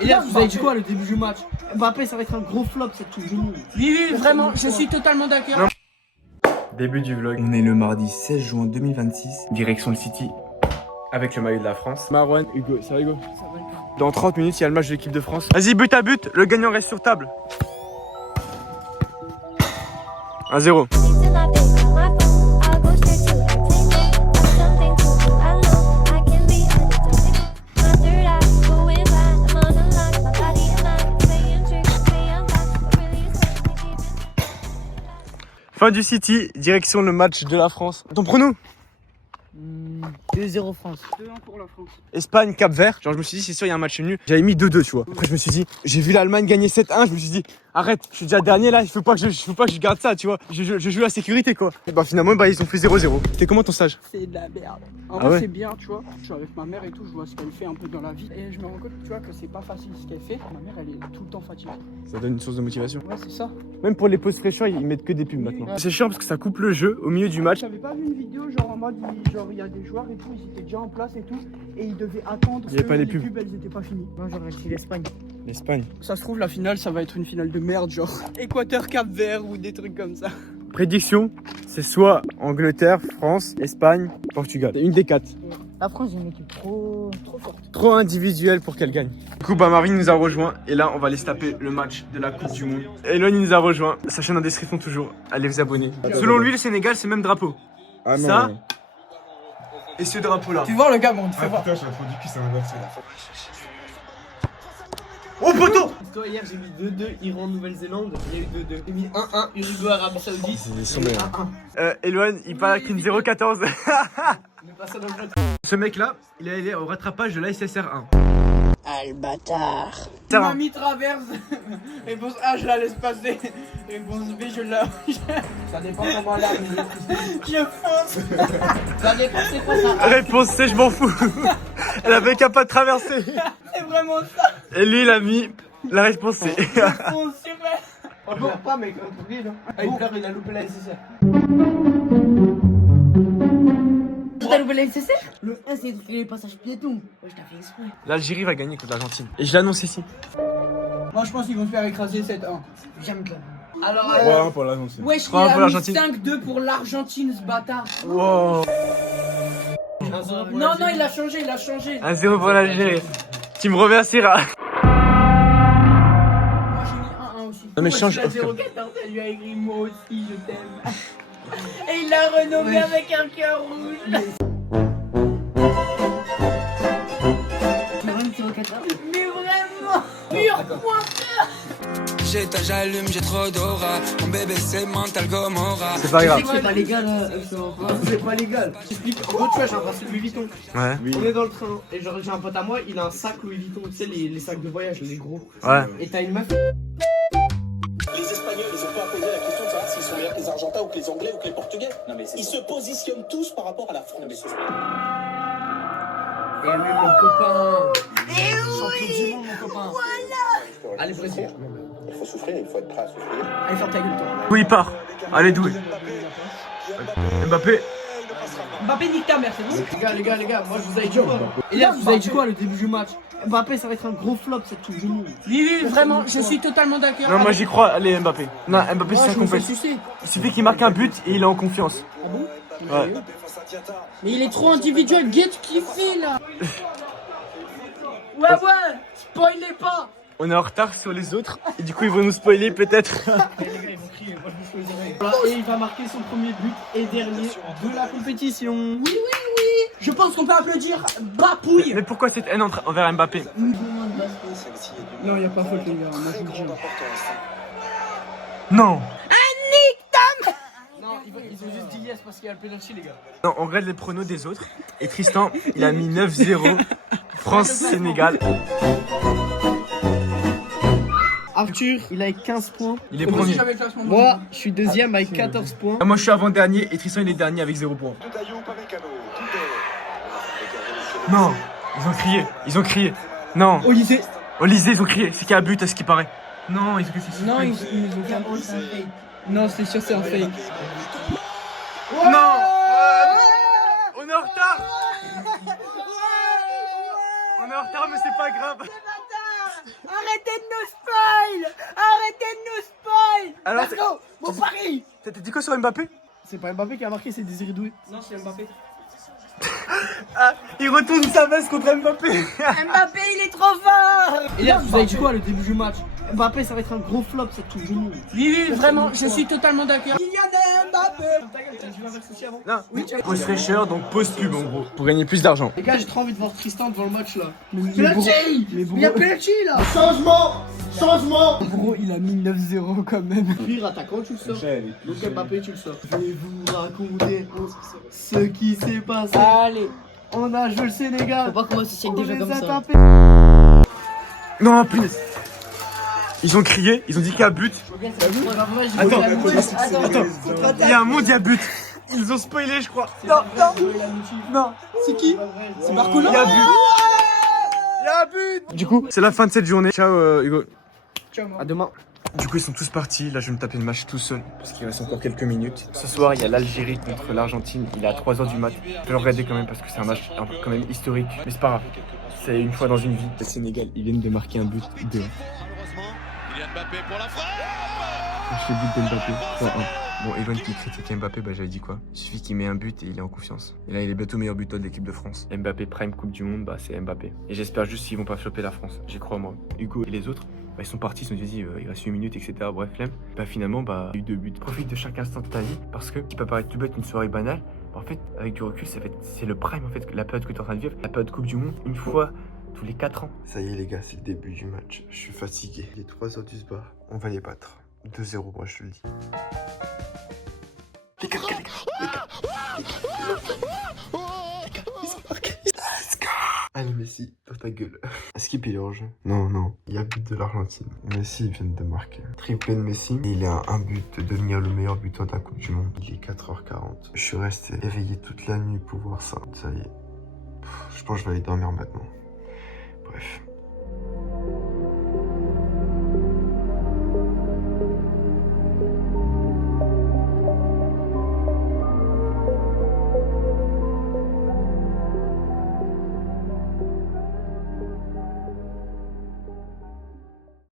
Et là, vous avez dit quoi le début du match? Mbappé, ça va être un gros flop cette Coupe du Monde. Oui, vraiment, je suis totalement d'accord. Début du vlog. On est le mardi 16 juin 2026, direction le City, avec le maillot de la France. Marwan, Hugo, ça va Hugo? Ça va. Dans 30 minutes, il y a le match de l'équipe de France. Vas-y, but à but, le gagnant reste sur table. 1-0. Fin du City, direction le match de la France. Ton prono? 2-0 France. 2-1 pour la France. Espagne, Cap Vert. Genre je me suis dit c'est sûr il y a un match nul. J'avais mis 2-2 tu vois. Après je me suis dit, j'ai vu l'Allemagne gagner 7-1, je me suis dit arrête, je suis déjà dernier là, il faut pas que je garde ça, tu vois. Je joue la sécurité quoi. Et bah finalement ils ont fait 0-0. C'était comment ton stage? C'est de la merde. En Ah vrai, ouais. c'est bien, tu vois. Je suis avec ma mère et tout, je vois ce qu'elle fait un peu dans la vie. Et je me rends compte, tu vois, que c'est pas facile ce qu'elle fait. Ma mère, elle est tout le temps fatiguée. Ça donne une source de motivation. Ouais, c'est ça. Même pour les pauses fraîcheurs, ils mettent que des pubs maintenant. Ouais. C'est chiant parce que ça coupe le jeu au milieu du match. J'avais pas vu une vidéo genre en mode, genre il y a des joueurs et tout, ils étaient déjà en place et tout. Et ils devaient attendre Il y avait que pas les les pubs. elles étaient pas finies. Moi, j'aurais dit l'Espagne. L'Espagne. Ça se trouve, la finale, ça va être une finale de merde, genre Équateur-Cap-Vert ou des trucs comme ça. Prédiction, c'est soit Angleterre, France, Espagne, Portugal. C'est une des 4. La France, j'ai une équipe trop forte. Trop individuel pour qu'elle gagne. Du coup, bah Marvin nous a rejoint et là, on va aller se taper le match de la Coupe du Monde. Elon il nous a rejoint. Sa chaîne en description toujours. Allez vous abonner. Selon lui, le Sénégal, c'est le même drapeau. Ah non. Ça et ce drapeau-là. Tu vois le gars, on te fait Ah voir. putain, j'ai trop du cul, c'est inversé là. Oh poteau! Toi, hier, j'ai mis 2-2 Iran-Nouvelle-Zélande. Il y a eu 2-2. J'ai mis 1-1 Uruguay-Arabie Saoudite. C'est J'ai mis 1-1. Elon, il parle avec une 014. On est passé dans le jeu. Ce mec-là, il est allé au rattrapage de la SSR 1. Mamie traverse. Réponse A, je la laisse passer. Réponse B, je la. Ça dépend comment elle arrive. Je fonce. Ça dépend, c'est quoi ça? Réponse C, je m'en fous. Elle avait qu'à pas traverser. C'est vraiment ça. Et lui, il a mis la réponse C. Je fonce sur elle. On pleure pas, mec, on oublie là. Ah, il pleure, il a loupé la SSR. T'as loupé la SSR? Le 1, c'est les passages piétons. Ouais, je t'ai fait exprès. L'Algérie va gagner contre l'Argentine. Et je l'annonce ici. Moi, je pense qu'ils vont se faire écraser 7-1. J'aime bien. Alors, 3-1 pour l'annoncer. Wesh, il 3-1 pour a mis l'Argentine. 5-2 pour l'Argentine, ce bâtard. Wow. Non, il a changé, 1-0 pour l'Algérie. Tu me remercieras. Moi, j'ai mis 1-1 aussi. Non, mais Moi, change, si la Oscar. 014, elle lui a écrit moi aussi, je t'aime. Et il l'a renommé avec un cœur rouge. Mais vraiment, pur pointeur. J'éteins, j'allume, j'ai trop d'aura. Mon bébé c'est mental Gomorrah. C'est pas grave. C'est pas légal, c'est pas légal. J'explique. En gros, tu vois, j'ai un bracelet Louis Vuitton. Ouais. On est dans le train et genre j'ai un pote à moi, il a un sac Louis Vuitton, tu sais les sacs de voyage, les gros. Ouais. Et t'as une meuf. Les Espagnols, ils ont pas posé la question de savoir s'ils sont meilleurs que les Argentins ou que les Anglais ou que les Portugais. Non, mais ils se positionnent tous par rapport à la France. Et lui, mon copain. Champion du monde, mon copain. Allez, Brésil. Il faut souffrir, il faut être prêt à souffrir. Allez, ferme ta gueule, toi. Où il part? Allez, doué. Mbappé. Mbappé, nique ta mère, c'est bon? Les gars, moi je vous avais dit quoi? Et là, vous avez dit quoi le début du match? Mbappé, ça va être un gros flop cette Coupe du Monde. Oui, vraiment, je suis totalement d'accord. Non, moi j'y crois. Allez, Mbappé. Non, Mbappé, Moi, c'est un je me fais complet. sucer. Il suffit qu'il marque un but et il est en confiance. Ah bon? Ouais. Mais il est trop individuel, get ce qu'il fait là. Ouais, spoilez pas. On est en retard sur les autres et du coup ils vont nous spoiler peut-être. Les gars, ils vont crier, moi je me suis les oreilles. Voilà, et il va marquer son premier but et dernier de la compétition. Oui. Je pense qu'on peut applaudir Bapouille. Mais pourquoi cette haine envers Mbappé? Non, y a pas faute, les gars, moi je vous le dis. Non. Non, ils ont juste dit yes parce qu'il y a le pénalty, les gars. Non, on regarde les pronos des autres. Et Tristan, il a mis 9-0. France-Sénégal. Arthur, il a 15 points. Il est Moi aussi, premier. j'avais le classement. Moi, je suis deuxième avec 14 points. Ah, moi je suis avant-dernier et Tristan il est dernier avec 0 points. Non, ils ont crié. Non, Olysée. Olysée, ils ont crié. C'est qu'il y a un but à ce qui paraît. Non, ils ont crié. Non, ils nous ont fait un peu ça. Non, c'est sûr, c'est un fake. Non. On est en retard. On est en retard, mais c'est pas grave. Alors, Let's go! Mon pari! t'as dit quoi sur Mbappé? C'est pas Mbappé qui a marqué, c'est Désiré Doué. Non, c'est Mbappé. Ah, il retourne sa veste contre Mbappé. Mbappé, il est trop fort! Et là, vous avez dit quoi le début du match? Mbappé, ça va être un gros flop cette Coupe du Monde. Oui, vraiment, je suis totalement d'accord. Kylian Mbappé! Ta gueule, t'as dit l'inverse aussi avant? Non, Oui, pause fraîcheur, donc pause pub en gros. Pour gagner plus d'argent. Les gars, j'ai trop envie de voir Tristan devant le match là. Mais Penalty! Il y a penalty là! Changement! Gros, il a mis 9-0 quand même. Pire attaquant, tu le sors. Donc Mbappé, tu le sors. Je vais vous raconter ce qui s'est passé. Allez! On a joué le Sénégal. Faut pas commencer avec des jeux comme ça. tapés. Non, punaise. Ils ont crié, ils ont dit qu'il y a but. Attends, il y a un monde, il y a but. Ils ont spoilé, je crois. Non. C'est qui? C'est Barcola? Il y a but. Il y a but. Du coup, c'est la fin de cette journée. Ciao, Hugo. Ciao, moi. À demain. Du coup, ils sont tous partis. Là, je vais me taper le match tout seul parce qu'il reste encore quelques minutes. Ce soir, il y a l'Algérie contre l'Argentine. Il est à 3h du mat. Je vais le regarder quand même parce que c'est un match quand même historique. Mais c'est pas grave. C'est une fois dans une vie. Le Sénégal, ils viennent de marquer un but de. Je fais but de Mbappé. 3-1. Bon, Eloine qui critique Mbappé, bah j'avais dit quoi? Il suffit qu'il met un but et il est en confiance. Et là, il est bientôt meilleur buteur de l'équipe de France. Mbappé Prime Coupe du Monde, bah c'est Mbappé. Et j'espère juste qu'ils vont pas choper la France. J'y crois moi. Hugo et les autres, bah ils sont partis, ils se sont dit il reste 8 minutes, etc. Bref, flemme. Bah finalement, bah il y a eu 2 buts. Profite de chaque instant de ta vie parce que, qui peut paraître tout bête, une soirée banale. En fait, avec du recul, c'est le prime en fait, la période que tu es en train de vivre. La période Coupe du Monde, une fois tous les 4 ans. Ça y est les gars, c'est le début du match. Je suis fatigué. Il est 3h du soir. On va les battre. 2-0, moi je te le dis. Les gars, ils ont marqué. Let's go. Allez Messi, dans ta gueule. Skip il est en jeu. Non, il y a but de l'Argentine. Messi vient de marquer. Triplé de Messi. Il a un but de devenir le meilleur buteur de la Coupe du Monde. Il est 4h40. Je suis resté éveillé toute la nuit pour voir ça. Ça y est. Je pense que je vais aller dormir maintenant. Bref.